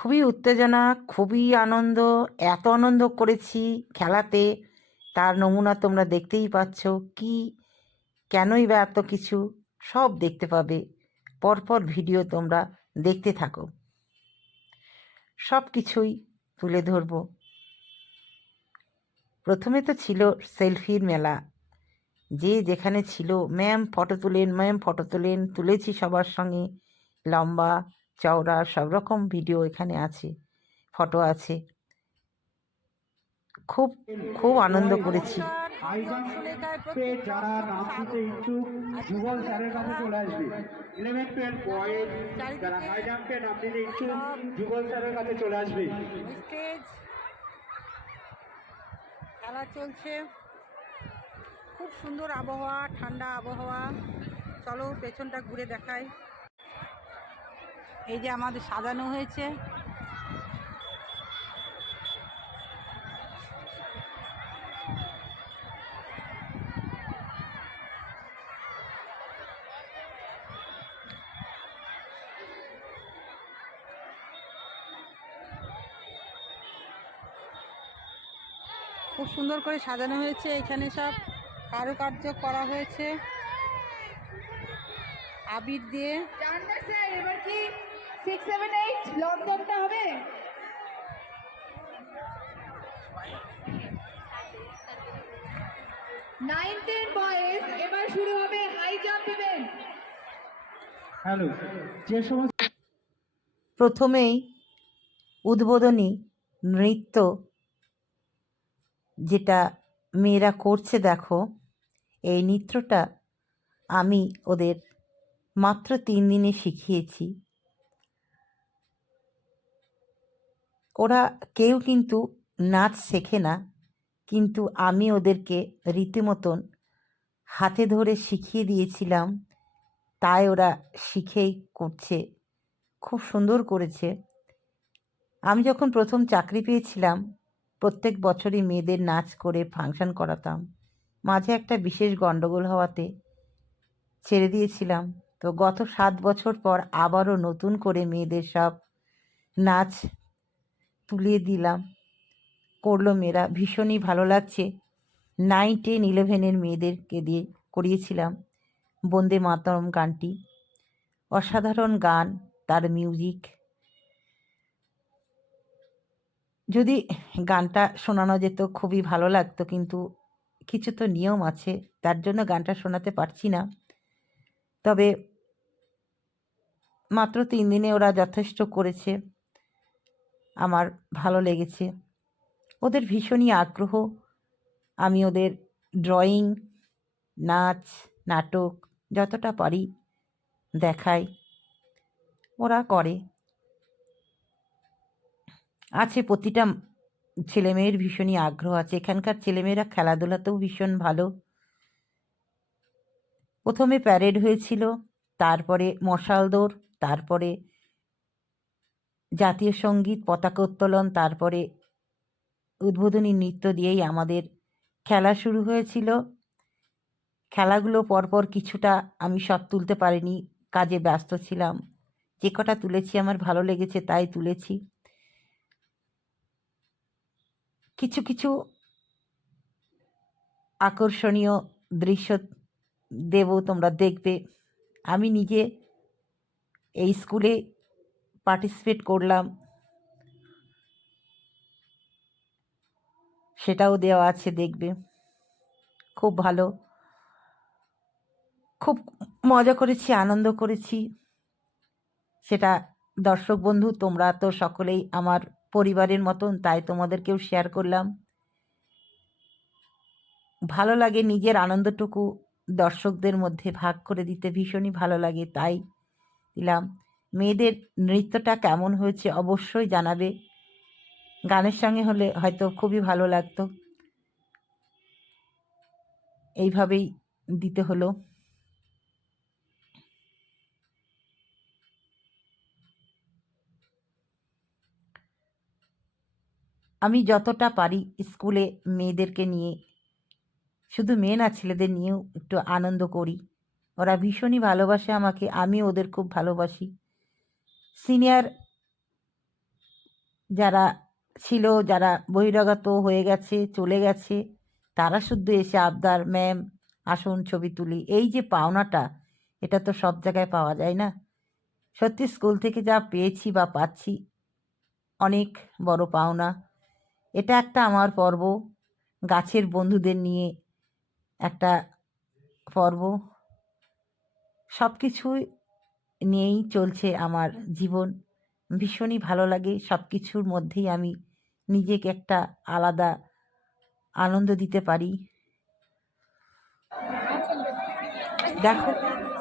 খুবই উত্তেজনা, খুবই আনন্দ, এত আনন্দ করেছি খেলাতে। তার নমুনা তোমরা দেখতেই পাচ্ছ। কি, কেনই বা এত কিছু? সব দেখতে পাবে। পরপর ভিডিও তোমরা দেখতে থাকো। সব কিছুই তুলে ধরবো। প্রথমে তো ছিল সেলফির মেলা। যে যেখানে ছিল, ম্যাম, ফটো তুলেন, ম্যাম, ফটো তুলেন, তুলেছি সবার সঙ্গে, লম্বা চওড়া সব রকম ভিডিও এখানে আছে ফটো আছে। খুব খুব আনন্দ করেছি। খেলা চলছে। খুব সুন্দর আবহাওয়া, ঠান্ডা আবহাওয়া। চলো, পেছনটা ঘুরে দেখাই। এই যে আমাদের সাজানো হয়েছে। খুব সুন্দর করে সাজানো হয়েছে, এখানে সব কারুকার্য করা হয়েছে। আবির দিয়ে। এবার কি সিক্স সেভেন এইট লং হবে। নাইন টেন বয়েজ এবার শুরু হবে হাই জাম্প ইভেন্ট হ্যালো যে সমস্ত প্রথমেই উদ্বোধনী নৃত্য যেটা মেয়েরা করছে দেখো এই নৃত্যটা আমি ওদের মাত্র তিন দিনে শিখিয়েছি। ওরা কেউ কিন্তু নাচ শেখে না, কিন্তু আমি ওদেরকে রীতিমতন হাতে ধরে শিখিয়ে দিয়েছিলাম, তাই ওরা শিখেই করছে, খুব সুন্দর করেছে। আমি যখন প্রথম চাকরি পেয়েছিলাম, প্রত্যেক বছরই মেয়েদের নাচ করে ফাংশন করাতাম। মাঝে একটা বিশেষ গণ্ডগোল হওয়াতে ছেড়ে দিয়েছিলাম। তো গত সাত বছর পর আবারও নতুন করে মেয়েদের সব নাচ তুলিয়ে দিলাম। করল মেয়েরা। ভীষণই ভালো লাগছে। নাইন টেন ইলেভেনের মেয়েদেরকে দিয়ে করিয়েছিলাম। বন্দে মাতরম গানটি। অসাধারণ গান, তার মিউজিক যদি গানটা শোনানো যেত, খুবই ভালো লাগতো, কিন্তু কিছু তো নিয়ম আছে, তার জন্য গানটা শোনাতে পারছি না। তবে মাত্র তিন দিনে ওরা যথেষ্ট করেছে। আমার ভালো লেগেছে। ওদের ভীষণই আগ্রহ। আমি ওদের ড্রয়িং, নাচ, নাটক যতটা পারি দেখাই। ওরা করে। আছে প্রতিটা ছেলেমেয়ের ভীষণই আগ্রহ আছে। এখানকার ছেলেমেয়েরা খেলাধুলাতেও ভীষণ ভালো। প্রথমে প্যারেড হয়েছিল, তারপরে মশাল দৌড় তারপরে জাতীয় সংগীত, পতাকা উত্তোলন, তারপরে উদ্বোধনী নৃত্য দিয়েই আমাদের খেলা শুরু হয়েছিল। খেলাগুলো পরপর কিছুটা আমি সব তুলতে পারিনি, কাজে ব্যস্ত ছিলাম। যে কটা তুলেছি আমার ভালো লেগেছে, তাই তুলেছি। কিছু কিছু আকর্ষণীয় দৃশ্য দেব, তোমরা দেখবে। আমি নিজে এই স্কুলে পার্টিসিপেট করলাম। সেটাও দেওয়া আছে দেখবে। খুব ভালো। খুব মজা করেছি, আনন্দ করেছি। সেটা দর্শক বন্ধু, তোমরা তো সকলেই আমার পরিবারের মতন, তাই তোমাদেরকেও শেয়ার করলাম। ভালো লাগে নিজের আনন্দটুকু দর্শকদের মধ্যে ভাগ করে দিতে, ভীষণই ভালো লাগে, তাই দিলাম। মেয়েদের নৃত্যটা কেমন হয়েছে অবশ্যই জানাবে। গানের সঙ্গে হলে হয়তো খুবই ভালো লাগতো। এইভাবেই দিতে হলো। আমি যতটা পারি স্কুলে মেয়েদেরকে নিয়ে, শুধু মেয়ে না, ছেলেদের নিয়েও একটু আনন্দ করি। ওরা ভীষণই ভালোবাসে আমাকে আমি ওদের খুব ভালোবাসি। সিনিয়র যারা ছিল, যারা বহিরাগত হয়ে গেছে, চলে গেছে, তারা শুদ্ধ এসে আবদার, ম্যাম, আসুন, ছবি তুলি। এই যে পাওনাটা, এটা তো সব জায়গায় পাওয়া যায় না। সত্যি স্কুল থেকে যা পেয়েছি বা পাচ্ছি, অনেক বড় পাওনা। এটা একটা আমার পর্ব, গাছের বন্ধুদের নিয়ে একটা পর্ব। সব কিছুই নিয়েই চলছে আমার জীবন। ভীষণই ভালো লাগে সব কিছুর মধ্যেই আমি নিজেকে একটা আলাদা আনন্দ দিতে পারি। দেখো,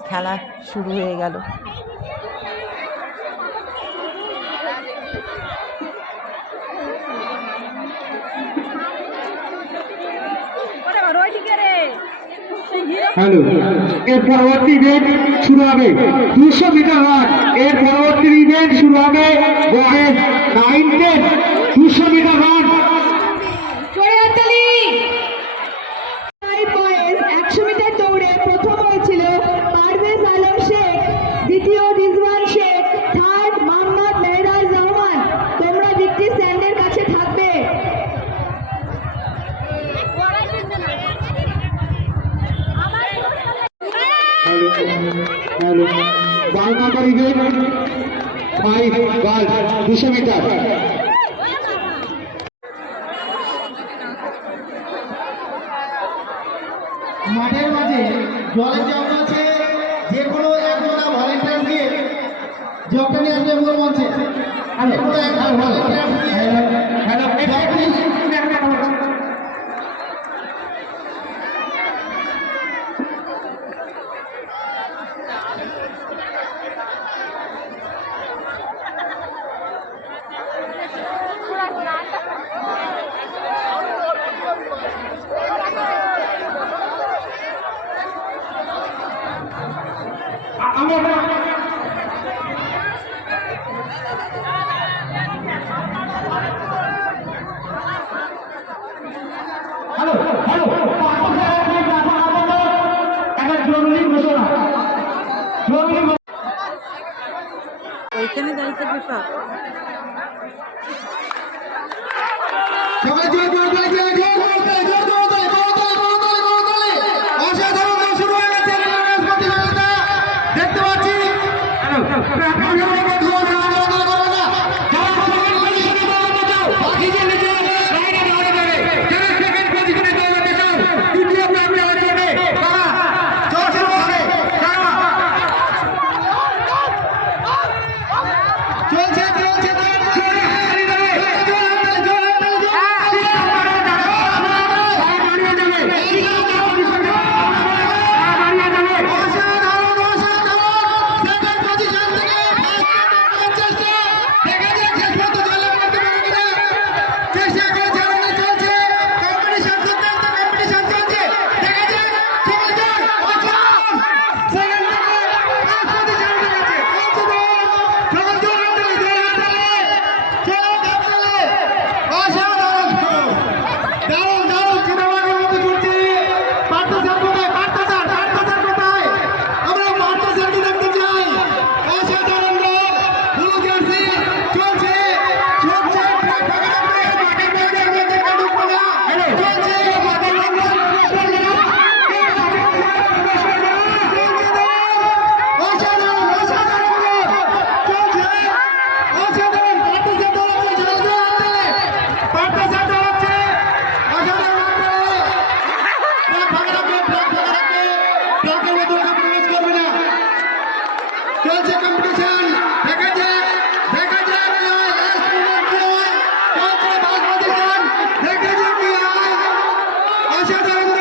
খেলা শুরু হয়ে গেল। হ্যালো এর পরবর্তী ইভেন্ট শুরু হবে। দুশো মিটার রান এর পরবর্তী ইভেন্ট শুরু হবে গোয়ার নাইন টেন দুশো মিটার রান বারো নম্বর ইভেন্ট ফাইভ গার্ড দুশো মিটার মাঠের মাঝে জলের জগ আছে যে কোনো এক জোড়া ভলেন্টিয়ার দিয়ে জগটা নিয়ে আসবে মূল মঞ্চে আর কোনো একটা ভলেন্টিয়ার দিয়ে আপনার দেশে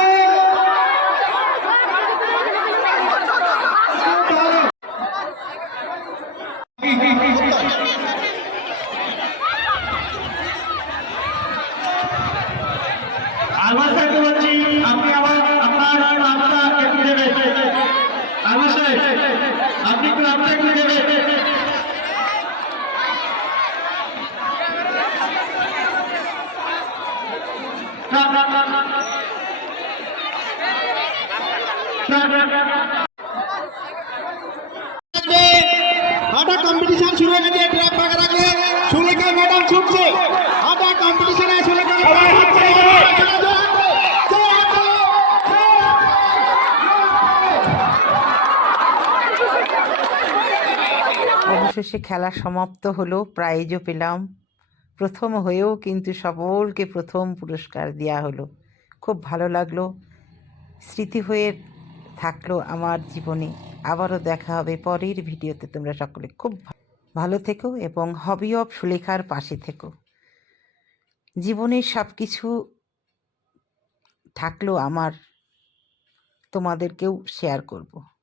ম্যাডাম ছুটছে আটা কম্পিটিশনে আসলে অবশেষে খেলা সমাপ্ত হলো প্রাইজও পেলাম। প্রথম হয়েও কিন্তু সকলকে প্রথম পুরস্কার দেওয়া হলো। খুব ভালো লাগল। স্মৃতি হয়ে থাকল আমার জীবনে। আবারও দেখা হবে পরের ভিডিওতে। তোমরা সকলে খুব ভালো থেকো এবং হবি অফ সুলেখার পাশে থেকো। জীবনের সব কিছু থাকলেও আমার তোমাদেরকেও শেয়ার করব।